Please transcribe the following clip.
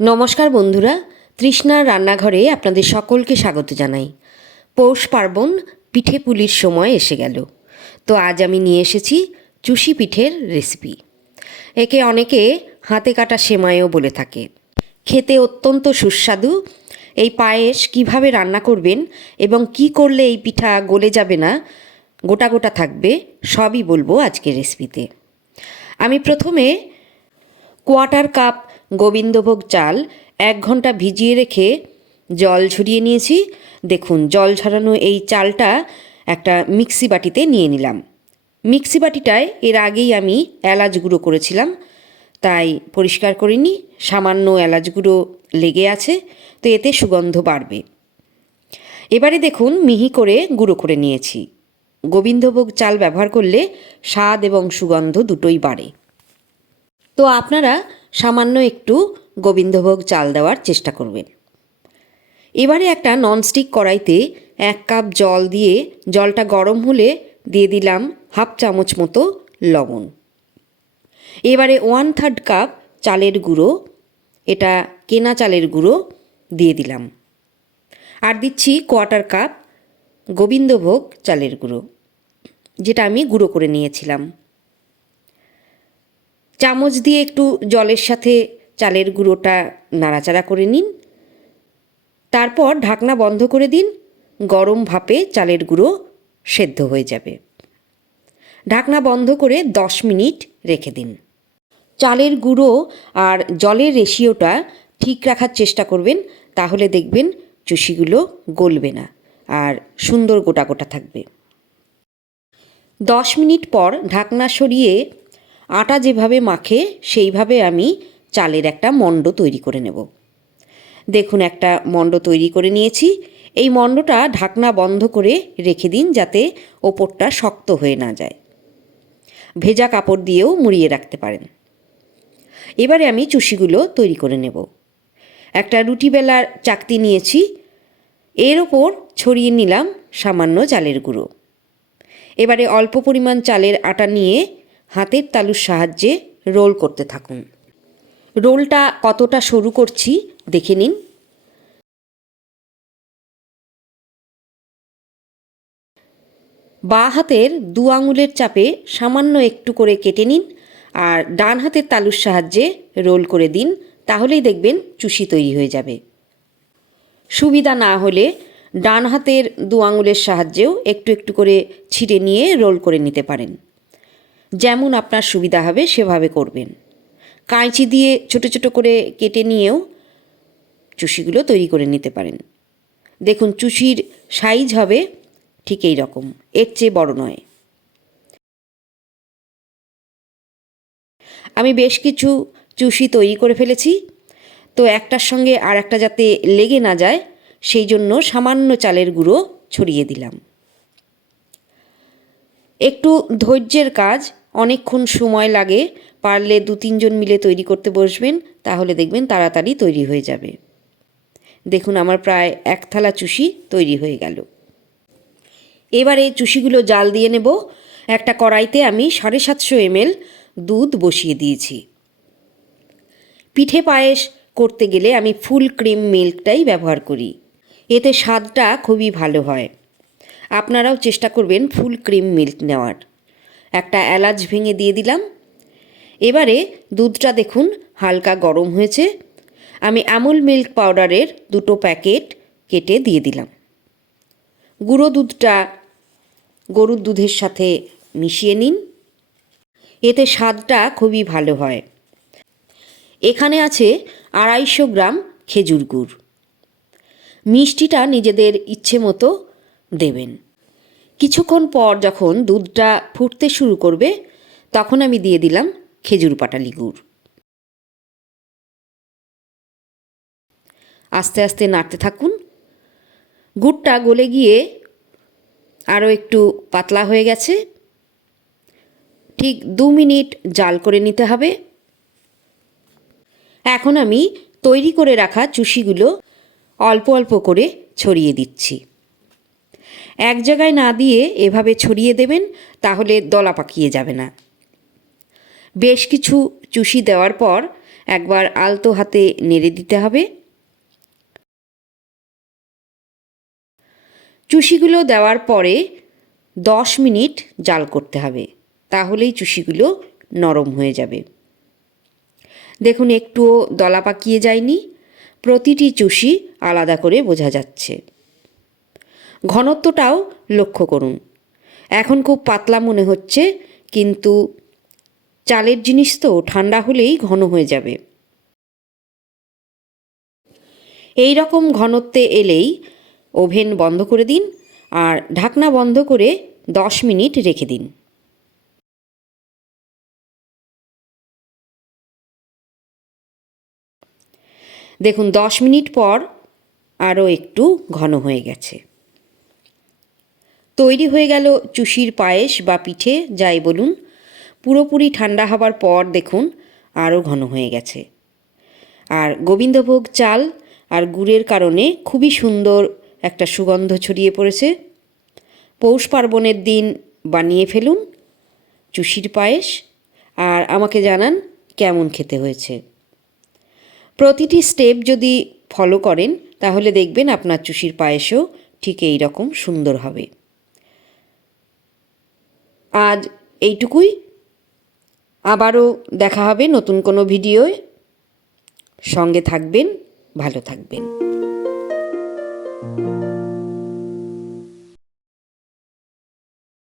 নমস্কার বন্ধুরা, তৃষ্ণার রান্নাঘরে আপনাদের সকলকে স্বাগত জানাই। পৌষ পার্বণ পিঠে পুলির সময় এসে গেল। তো আজ আমি নিয়ে এসেছি চুষি পিঠের রেসিপি একে অনেকে হাতে কাটা সেমাইও বলে থাকে। খেতে অত্যন্ত সুস্বাদু। এই পায়েস কীভাবে রান্না করবেন এবং কি করলে এই পিঠা গলে যাবে না, গোটা গোটা থাকবে, সবই বলব আজকের রেসিপিতে আমি প্রথমে কোয়াটার কাপ গোবিন্দভোগ চাল এক ঘণ্টা ভিজিয়ে রেখে জল ঝরিয়ে নিয়েছি। দেখুন, জল ঝরানো এই চালটা একটা মিক্সি বাটিতে নিয়ে নিলাম। মিক্সি বাটিটায় এর আগেই আমি এলাচ গুঁড়ো করেছিলাম, তাই পরিষ্কার করিনি, সামান্য এলাচ গুঁড়ো লেগে আছে, তো এতে সুগন্ধ বাড়বে। এবারে দেখুন, মিহি করে গুঁড়ো করে নিয়েছি। গোবিন্দভোগ চাল ব্যবহার করলে স্বাদ এবং সুগন্ধ দুটোই বাড়ে। তো আপনারা সামান্য একটু গোবিন্দভোগ চাল দেওয়ার চেষ্টা করবেন। এবারে একটা ননস্টিক কড়াইতে এক কাপ জল দিয়ে জলটা গরম হলে দিয়ে দিলাম হাফ চামচ মতো লবণ। এবারে ওয়ান থার্ড কাপ চালের গুঁড়ো, এটা কেনা চালের গুঁড়ো দিয়ে দিলাম। আর দিচ্ছি কোয়ার্টার কাপ গোবিন্দভোগ চালের গুঁড়ো, যেটা আমি গুঁড়ো করে নিয়েছিলাম। চামচ দিয়ে একটু জলের সাথে চালের গুঁড়োটা নাড়াচাড়া করে নিন। তারপর ঢাকনা বন্ধ করে দিন। গরম ভাপে চালের গুঁড়ো সেদ্ধ হয়ে যাবে। ঢাকনা বন্ধ করে দশ মিনিট রেখে দিন। চালের গুঁড়ো আর জলের রেশিওটা ঠিক রাখার চেষ্টা করবেন, তাহলে দেখবেন চুষিগুলো গলবে না আর সুন্দর গোটা গোটা থাকবে। দশ মিনিট পর ঢাকনা সরিয়ে আটা যেভাবে মাখে, সেইভাবে আমি চালের একটা মণ্ড তৈরি করে নেব। দেখুন, একটা মণ্ড তৈরি করে নিয়েছি। এই মণ্ডটা ঢাকনা বন্ধ করে রেখে দিন যাতে ওপরটা শক্ত হয়ে না যায়। ভেজা কাপড় দিয়েও মুড়িয়ে রাখতে পারেন। এবারে আমি চুষিগুলো তৈরি করে নেব। একটা রুটি বেলার চাকতি নিয়েছি। এর ওপর ছড়িয়ে নিলাম সামান্য চালের গুঁড়ো। এবারে অল্প পরিমাণ চালের আটা নিয়ে হাতের তালুর সাহায্যে রোল করতে থাকুন। রোলটা কতটা সরু করছি দেখে নিন। বা হাতের দু আঙুলের চাপে সামান্য একটু করে কেটে নিন আর ডান হাতের তালুর সাহায্যে রোল করে দিন, তাহলেই দেখবেন চুষি তৈরি হয়ে যাবে। সুবিধা না হলে ডান হাতের দু আঙুলের সাহায্যেও একটু একটু করে ছিঁড়ে নিয়ে রোল করে নিতে পারেন। যেমন আপনার সুবিধা হবে সেভাবে করবেন। কাঁচি দিয়ে ছোট ছোট করে কেটে নিয়েও চুষিগুলো তৈরি করে নিতে পারেন। দেখুন, চুষির সাইজ হবে ঠিক এই রকম, এর চেয়ে বড় নয়। আমি বেশ কিছু চুষি তৈরি করে ফেলেছি। তো একটার সঙ্গে আর একটা যাতে লেগে না যায়, সেই জন্য সামান্য চালের গুঁড়ো ছড়িয়ে দিলাম। একটু ধৈর্যের কাজ, অনেকক্ষণ সময় লাগে, পারলে দু তিনজন মিলে তৈরি করতে বসবেন, তাহলে দেখবেন তাড়াতাড়ি তৈরি হয়ে যাবে। দেখুন আমার প্রায় এক থালা চুষি তৈরি হয়ে গেল। এবারে চুষিগুলো জাল দিয়ে নেব। একটা কড়াইতে আমি সাড়ে সাতশো এমএল দুধ বসিয়ে দিয়েছি। পিঠে পায়েস করতে গেলে আমি ফুল ক্রিম মিল্কটাই ব্যবহার করি। এতে স্বাদটা খুবই ভালো হয়। আপনারাও চেষ্টা করবেন ফুল ক্রিম মিল্ক নেওয়ার। একটা এলাচ ভেঙে দিয়ে দিলাম। এবারে দুধটা দেখুন হালকা গরম হয়েছে। আমি আমুল মিল্ক পাউডারের দুটো প্যাকেট কেটে দিয়ে দিলাম। গুঁড়ো দুধটা গরুর দুধের সাথে মিশিয়ে নিন। এতে স্বাদটা খুবই ভালো হয়। এখানে আছে আড়াইশো গ্রাম খেজুর গুড়। মিষ্টিটা নিজেদের ইচ্ছে মতো দেবেন। কিছুক্ষণ পর যখন দুধটা ফুটতে শুরু করবে, তখন আমি দিয়ে দিলাম খেজুর পাটালি গুড় আস্তে আস্তে নাড়তে থাকুন। গুড়টা গলে গিয়ে আরও একটু পাতলা হয়ে গেছে। ঠিক দু মিনিট জাল করে নিতে হবে। এখন আমি তৈরি করে রাখা চুষিগুলো অল্প অল্প করে ছড়িয়ে দিচ্ছি। এক জায়গায় না দিয়ে এভাবে ছড়িয়ে দেবেন, তাহলে দলা পাকিয়ে যাবে না। বেশ কিছু চুষি দেওয়ার পর একবার আলতো হাতে নেড়ে দিতে হবে। চুষিগুলো দেওয়ার পরে দশ মিনিট জাল করতে হবে, তাহলেই চুষিগুলো নরম হয়ে যাবে। দেখুন, একটুও দলা পাকিয়ে যায়নি। প্রতিটি চুষি আলাদা করে বোঝা যাচ্ছে। ঘনত্বটাও লক্ষ্য করুন। এখন খুব পাতলা মনে হচ্ছে, কিন্তু চালের জিনিস তো ঠান্ডা হলেই ঘন হয়ে যাবে। এই রকম ঘনত্বে এলেই ওভেন বন্ধ করে দিন আর ঢাকনা বন্ধ করে দশ মিনিট রেখে দিন। দেখুন, দশ মিনিট পর আরও একটু ঘন হয়ে গেছে। তৈরি হয়ে গেল চুষির পায়েস বা পিঠে, যাই বলুন। পুরোপুরি ঠান্ডা হবার পর দেখুন, আরও ঘন হয়ে গেছে। আর গোবিন্দভোগ চাল আর গুড়ের কারণে খুবই সুন্দর একটা সুগন্ধ ছড়িয়ে পড়েছে। পৌষ পার্বণের দিন বানিয়ে ফেলুন চুষির পায়েস আর আমাকে জানান কেমন খেতে হয়েছে। প্রতিটি স্টেপ যদি ফলো করেন, তাহলে দেখবেন আপনার চুষির পায়েসও ঠিক এই রকম সুন্দর হবে। আজ এইটুকুই। আবারও দেখা হবে নতুন কোনো ভিডিওয়। সঙ্গে থাকবেন ভালো থাকবেন।